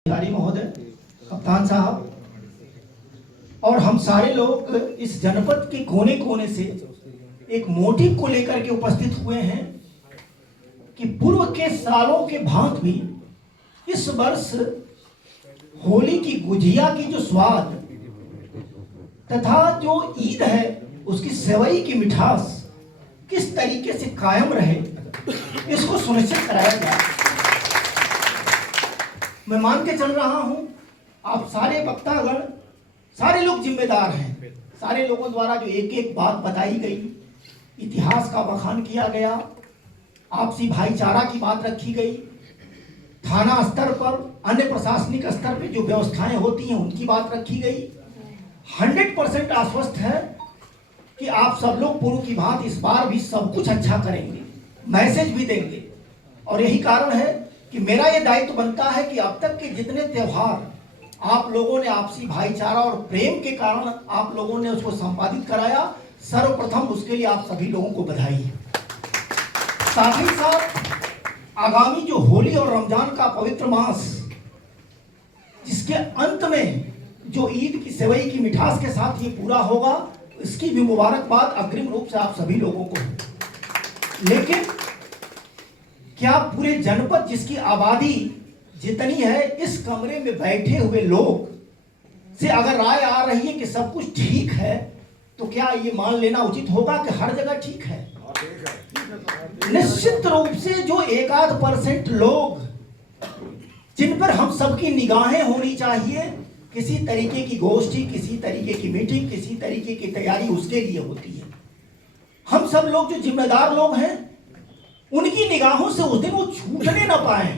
अधिकारी महोदय, कप्तान साहब और हम सारे लोग इस जनपद के कोने कोने से एक मोटिव को लेकर के उपस्थित हुए हैं कि पूर्व के सालों के भांति भी इस वर्ष होली की गुजिया की जो स्वाद तथा जो ईद है उसकी सेवई की मिठास किस तरीके से कायम रहे, इसको सुनिश्चित कराया जाए। मैं मान के चल रहा हूं आप सारे वक्तागण, सारे लोग जिम्मेदार हैं। सारे लोगों द्वारा जो एक एक बात बताई गई, इतिहास का बखान किया गया, आपसी भाईचारा की बात रखी गई, थाना स्तर पर अन्य प्रशासनिक स्तर पर जो व्यवस्थाएं होती हैं उनकी बात रखी गई। 100% आश्वस्त है कि आप सब लोग पूर्व की बात इस बार भी सब कुछ अच्छा करेंगे, मैसेज भी देंगे। और यही कारण है कि मेरा ये दायित्व बनता है कि अब तक के जितने त्योहार आप लोगों ने आपसी भाईचारा और प्रेम के कारण आप लोगों ने उसको संपादित कराया, सर्वप्रथम उसके लिए आप सभी लोगों को बधाई है। साथ ही साथ आगामी जो होली और रमजान का पवित्र मास, जिसके अंत में जो ईद की सेवई की मिठास के साथ ये पूरा होगा, इसकी भी मुबारकबाद अग्रिम रूप से आप सभी लोगों को। लेकिन क्या पूरे जनपद जिसकी आबादी जितनी है, इस कमरे में बैठे हुए लोग से अगर राय आ रही है कि सब कुछ ठीक है, तो क्या ये मान लेना उचित होगा कि हर जगह ठीक है? निश्चित रूप से जो 1-8% लोग जिन पर हम सबकी निगाहें होनी चाहिए, किसी तरीके की गोष्ठी, किसी तरीके की मीटिंग, किसी तरीके की तैयारी उसके लिए होती है। हम सब लोग जो जिम्मेदार लोग हैं, उनकी निगाहों से उस दिन वो छूटने ना पाए।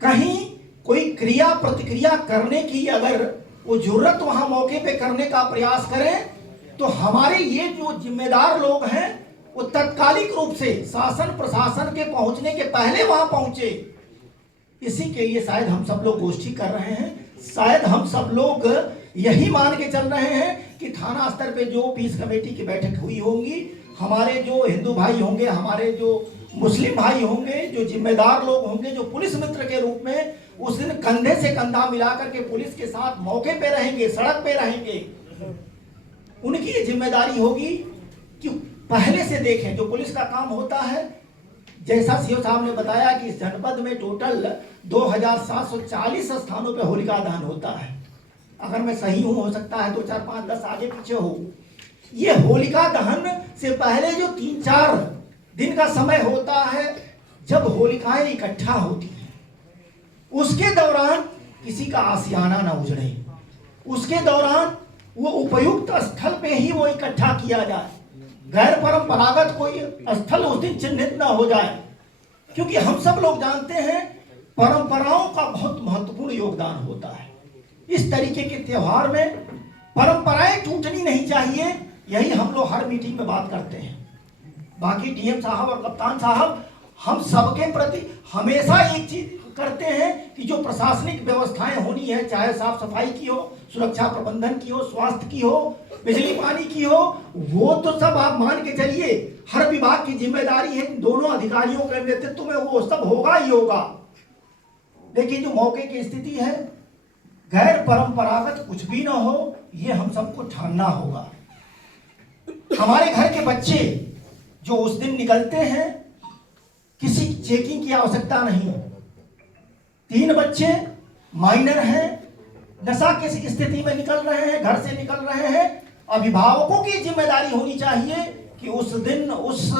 कहीं कोई क्रिया प्रतिक्रिया करने की अगर वो जरूरत वहां मौके पे करने का प्रयास करें, तो हमारे ये जो जिम्मेदार लोग हैं वो तत्कालिक रूप से शासन प्रशासन के पहुंचने के पहले वहां पहुंचे। इसी के लिए शायद हम सब लोग गोष्ठी कर रहे हैं। शायद हम सब लोग यही मान के चल रहे हैं कि थाना स्तर पे जो पीस कमेटी की बैठक हुई होंगी, हमारे जो हिंदू भाई होंगे, हमारे जो मुस्लिम भाई होंगे, जो जिम्मेदार लोग होंगे, जो पुलिस मित्र के रूप में उस दिन कंधे से कंधा मिलाकर के पुलिस के साथ मौके पे रहेंगे, सड़क पे रहेंगे, उनकी ये जिम्मेदारी होगी कि पहले से देखें। जो पुलिस का काम होता है, जैसा सीओ साहब ने बताया कि इस जनपद में टोटल 2740 स्थानों पे होलिका दहन होता है। अगर मैं सही हूं, हो सकता है 2, 4, 5, 10 आगे पीछे हो। ये होलिका दहन से पहले जो 3-4 दिन का समय होता है, जब होलिकाएं इकट्ठा होती हैं, उसके दौरान किसी का आशियाना ना उजड़े, उसके दौरान वो उपयुक्त स्थल पे ही वो इकट्ठा किया जाए, गैर परंपरागत कोई स्थल उस दिन चिन्हित ना हो जाए। क्योंकि हम सब लोग जानते हैं परंपराओं का बहुत महत्वपूर्ण योगदान होता है। इस तरीके के त्योहार में परंपराएं टूटनी नहीं चाहिए, यही हम लोग हर मीटिंग में बात करते हैं। बाकी डीएम साहब और कप्तान साहब हम सबके प्रति हमेशा एक चीज करते हैं कि जो प्रशासनिक व्यवस्थाएं होनी है, चाहे साफ सफाई की हो, सुरक्षा प्रबंधन की हो, स्वास्थ्य की हो, बिजली पानी की हो, वो तो सब आप मान के चलिए हर विभाग की जिम्मेदारी है। दोनों अधिकारियों के नेतृत्व में वो सब होगा ही होगा। लेकिन जो मौके की स्थिति है, गैर परंपरागत कुछ भी ना हो, ये हम सबको ठानना होगा। हमारे घर के बच्चे जो उस दिन निकलते हैं, किसी चेकिंग की आवश्यकता नहीं। 3 बच्चे माइनर हैं, नशा की स्थिति में निकल रहे हैं, घर से निकल रहे हैं। अभिभावकों की जिम्मेदारी होनी चाहिए कि उस दिन उस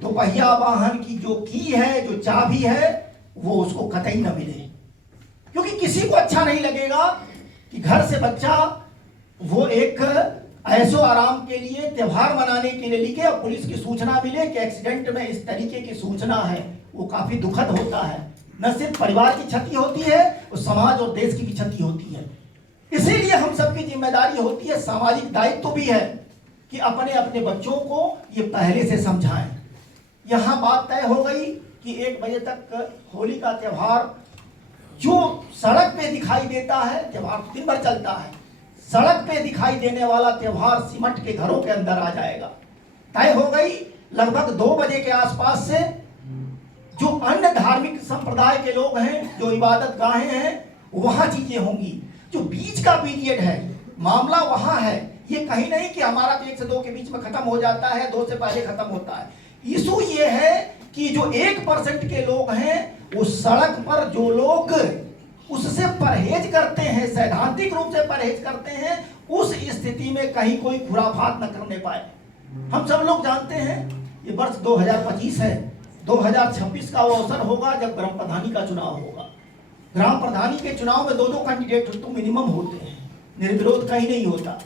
दोपहिया वाहन की जो की है, जो चाबी है, वो उसको कतई न मिले। क्योंकि किसी को अच्छा नहीं लगेगा कि घर से बच्चा वो एक ऐसो आराम के लिए, त्योहार मनाने के लिए लिखे और पुलिस की सूचना मिले कि एक्सीडेंट में इस तरीके की सूचना है। वो काफी दुखद होता है। न सिर्फ परिवार की क्षति होती है, वो समाज और देश की भी क्षति होती है। इसीलिए हम सबकी जिम्मेदारी होती है, सामाजिक दायित्व भी है कि अपने अपने बच्चों को ये पहले से समझाएं। यहाँ बात तय हो गई कि 1 बजे तक होली का त्योहार जो सड़क पे दिखाई देता है, त्योहार दिन भर चलता है, सड़क पे दिखाई देने वाला त्योहार सिमट के घरों के अंदर आ जाएगा। तय हो गई लगभग 2 बजे के आसपास से जो अन्य धार्मिक संप्रदाय के लोग हैं, जो इबादत गाहें हैं, वहां चीजें होंगी। जो बीच का पीरियड है, मामला वहां है। ये कहीं नहीं कि हमारा 1 से 2 के बीच में खत्म हो जाता है, 2 से पहले खत्म होता है। इशू ये है कि जो 1% के लोग हैं, उस सड़क पर जो लोग उससे परहेज करते हैं, सैद्धांतिक रूप से परहेज करते हैं, उस स्थिति में कहीं कोई खुराफात न करने पाए। हम सब लोग जानते हैं ये वर्ष 2025 है, 2026 का वो अवसर होगा जब ग्राम प्रधानी का चुनाव होगा। ग्राम प्रधानी के चुनाव में 2 कैंडिडेट तो मिनिमम होते हैं, निर्विरोध कहीं नहीं होता।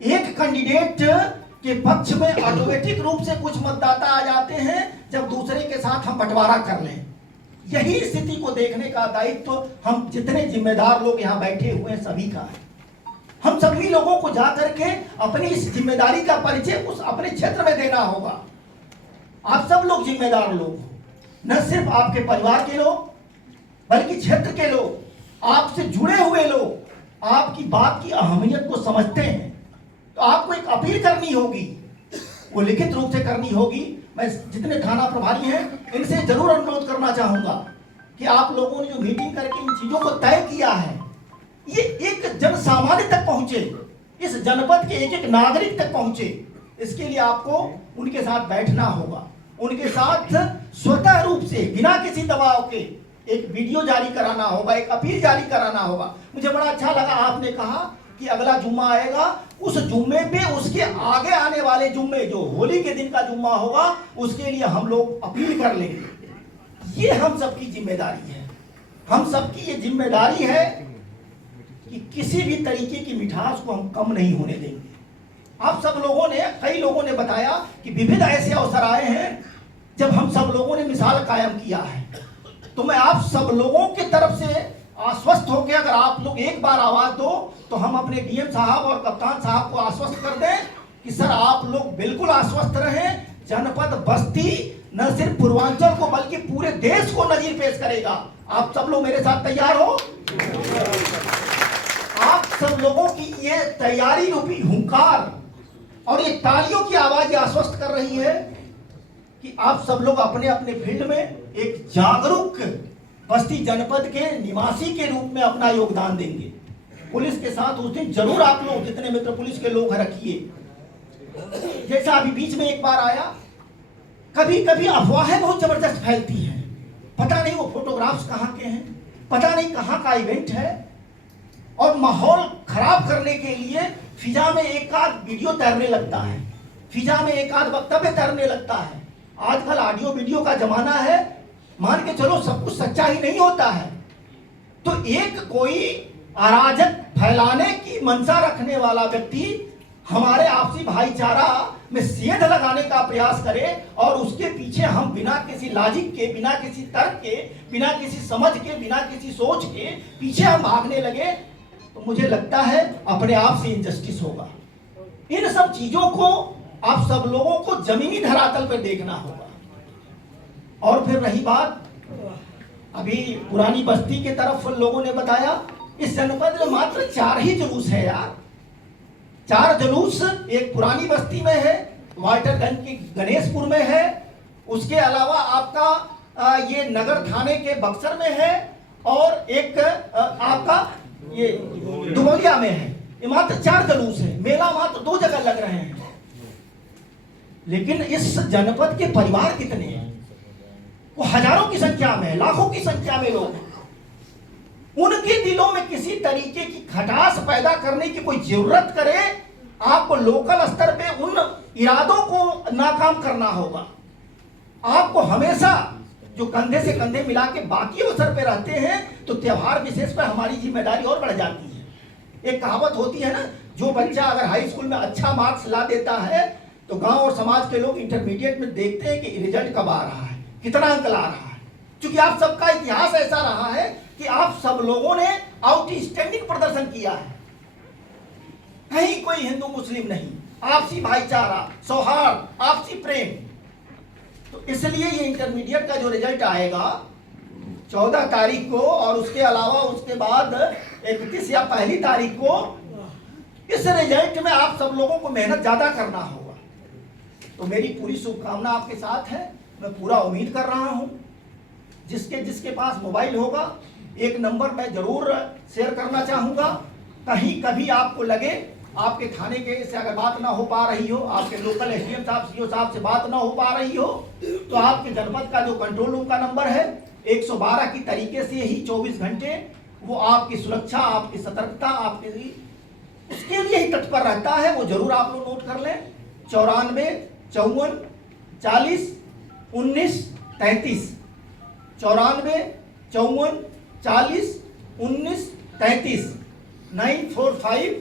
एक कैंडिडेट के पक्ष में ऑटोमेटिक रूप से कुछ मतदाता आ जाते हैं, जब दूसरे के साथ हम बंटवारा कर लें। यही स्थिति को देखने का दायित्व हम जितने जिम्मेदार लोग यहाँ बैठे हुए हैं सभी का है। हम सभी लोगों को जाकर के अपनी इस जिम्मेदारी का परिचय उस अपने क्षेत्र में देना होगा। आप सब लोग जिम्मेदार लोग, न सिर्फ आपके परिवार के लोग, बल्कि क्षेत्र के लोग, आपसे जुड़े हुए लोग आपकी बात की अहमियत को समझते हैं। तो आपको एक अपील करनी होगी, वो लिखित रूप से करनी होगी। मैं जितने थाना प्रभारी हैं इनसे जरूर अनुरोध करना चाहूंगा कि आप लोगों ने जो मीटिंग करके इन चीजों को तय किया है, ये एक जन सामान्य तक पहुंचे, इस जनपद के एक एक नागरिक तक पहुंचे। इसके लिए आपको उनके साथ बैठना होगा, उनके साथ स्वतः रूप से बिना किसी दबाव के एक वीडियो जारी कराना होगा, एक अपील जारी कराना होगा। मुझे बड़ा अच्छा लगा आपने कहा कि अगला जुम्मा आएगा, उस जुम्मे पे उसके आगे आने वाले जुम्मे, जो होली के दिन का जुम्मा होगा, उसके लिए हम लोग अपील कर लेंगे। ये हम सबकी जिम्मेदारी है। हम सबकी ये जिम्मेदारी है कि किसी भी तरीके की मिठास को हम कम नहीं होने देंगे। आप सब लोगों ने, कई लोगों ने बताया कि विविध ऐसे अवसर आए हैं जब हम सब लोगों ने मिसाल कायम किया है। तो मैं आप सब लोगों की तरफ से आश्वस्त होकर, अगर आप लोग एक बार आवाज दो तो हम अपने डीएम साहब और कप्तान साहब को आश्वस्त कर दें कि सर आप लोग बिल्कुल आश्वस्त रहें। जनपद बस्ती न सिर्फ पूर्वांचल को बल्कि पूरे देश को नजीर पेश करेगा। आप सब लोग मेरे साथ तैयार हो? आप सब लोगों की ये तैयारी रूपी हुंकार और ये तालियों की आवाज आश्वस्त कर रही है कि आप सब लोग अपने अपने फील्ड में एक जागरूक बस्ती जनपद के निवासी के रूप में अपना योगदान देंगे। पुलिस के साथ उस दिन जरूर आप लोग जितने मित्र पुलिस के लोग रखिए। जैसा अभी बीच में एक बार आया, कभी कभी अफवाहें बहुत जबरदस्त फैलती हैं, पता नहीं वो फोटोग्राफ्स कहाँ के हैं, पता नहीं कहाँ का इवेंट है, और माहौल खराब करने के लिए फिजा में एक आध वीडियो तैरने लगता है, फिजा में एक आध वक्तव्य तैरने लगता है। आजकल ऑडियो वीडियो का जमाना है, मान के चलो सब कुछ सच्चा ही नहीं होता है। तो एक कोई अराजक फैलाने की मंशा रखने वाला व्यक्ति हमारे आपसी भाईचारा में सेंध लगाने का प्रयास करे और उसके पीछे हम बिना किसी लॉजिक के, बिना किसी तर्क के, बिना किसी समझ के, बिना किसी सोच के पीछे हम भागने लगे, तो मुझे लगता है अपने आप से इनजस्टिस होगा। इन सब चीजों को आप सब लोगों को जमीनी धरातल पर देखना होगा। और फिर रही बात, अभी पुरानी बस्ती के तरफ लोगों ने बताया, इस जनपद में मात्र 4 ही जुलूस है यार। 4 जुलूस एक पुरानी बस्ती में है, वाल्टरगंज की गणेशपुर में है, उसके अलावा आपका ये नगर थाने के बक्सर में है, और एक आपका ये दुबौलिया में है। ये मात्र 4 जुलूस है, मेला मात्र 2 जगह लग रहे हैं। लेकिन इस जनपद के परिवार कितने हैं? वो हजारों की संख्या में, लाखों की संख्या में लोग। उनके दिलों में किसी तरीके की खटास पैदा करने की कोई जरूरत करे, आपको लोकल स्तर पे उन इरादों को नाकाम करना होगा। आपको हमेशा जो कंधे से कंधे मिला के बाकी अवसर पे रहते हैं, तो त्योहार विशेष पर हमारी जिम्मेदारी और बढ़ जाती है। एक कहावत होती है ना, जो बच्चा अगर हाई स्कूल में अच्छा मार्क्स ला देता है तो गांव और समाज के लोग इंटरमीडिएट में देखते हैं कि रिजल्ट कब आ रहा है, कितना अंक ला रहा है। क्योंकि आप सबका इतिहास ऐसा रहा है कि आप सब लोगों ने आउटस्टैंडिंग प्रदर्शन किया है। कहीं कोई हिंदू मुस्लिम नहीं, आपसी भाईचारा, सौहार्द, आपसी प्रेम। तो इसलिए ये इंटरमीडिएट का जो रिजल्ट आएगा 14 तारीख को, और उसके अलावा उसके बाद 31 या 1 तारीख को, इस रिजल्ट में आप सब लोगों को मेहनत ज्यादा करना होगा। तो मेरी पूरी शुभकामना आपके साथ है, मैं पूरा उम्मीद कर रहा हूं जिसके जिसके पास मोबाइल होगा, एक नंबर मैं जरूर शेयर करना चाहूँगा। कहीं कभी आपको लगे आपके थाने के से अगर बात ना हो पा रही हो, आपके लोकल एसडीएम साहब सीओ साहब से बात ना हो पा रही हो, तो आपके जनपद का जो कंट्रोल रूम का नंबर है 112 की तरीके से ही 24 घंटे वो आपकी सुरक्षा, आपकी सतर्कता, आपके उसके लिए ही तत्पर रहता है। वो जरूर आप लोग नोट कर लें। 94 54 40 19 33, 94 54 40 19 33, 945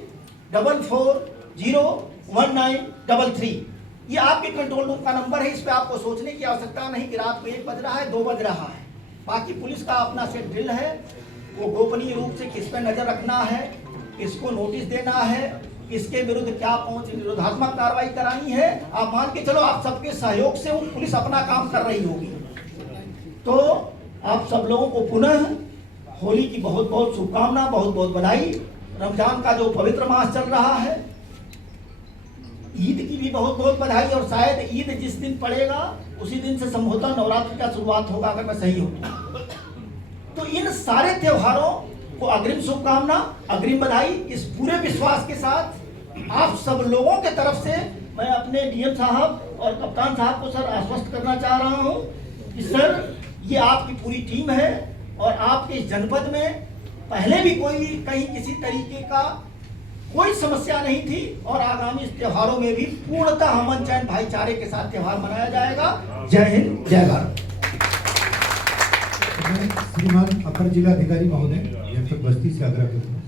44 0 1933। ये आपके कंट्रोल रूम का नंबर है। इस पे आपको सोचने की आवश्यकता नहीं कि रात को 1 बज रहा है, 2 बज रहा है। बाकी पुलिस का अपना सेट ड्रिल है, वो गोपनीय रूप से किस पे नजर रखना है, किसको नोटिस देना है, किसके विरुद्ध क्या निरोधात्मक कार्रवाई करानी है। आप मान के चलो आप सबके सहयोग से वो पुलिस अपना काम कर रही होगी। तो आप सब लोगों को पुनः होली की बहुत बहुत शुभकामना, बहुत बहुत बधाई। रमजान का जो पवित्र मास चल रहा है, ईद की भी बहुत बहुत बधाई। और शायद ईद जिस दिन पड़ेगा उसी दिन से संभवतः नवरात्र का शुरुआत होगा, अगर मैं सही हूं। तो इन सारे त्योहारों को अग्रिम शुभकामना, अग्रिम बधाई। इस पूरे विश्वास के साथ आप सब लोगों के तरफ से मैं अपने डीएम साहब और कप्तान साहब को सर आश्वस्त करना चाह रहा हूं कि सर ये आपकी पूरी टीम है और आपके इस जनपद में पहले भी कोई कहीं किसी तरीके का कोई समस्या नहीं थी और आगामी इस त्योहारों में भी पूर्णतः अमन चैन भाईचारे के साथ त्योहार मनाया जाएगा। जय हिंद, जय भारत। श्रीमान अपर जिलाधिकारी महोदय, जनपद बस्ती से आग्रह करता हूं।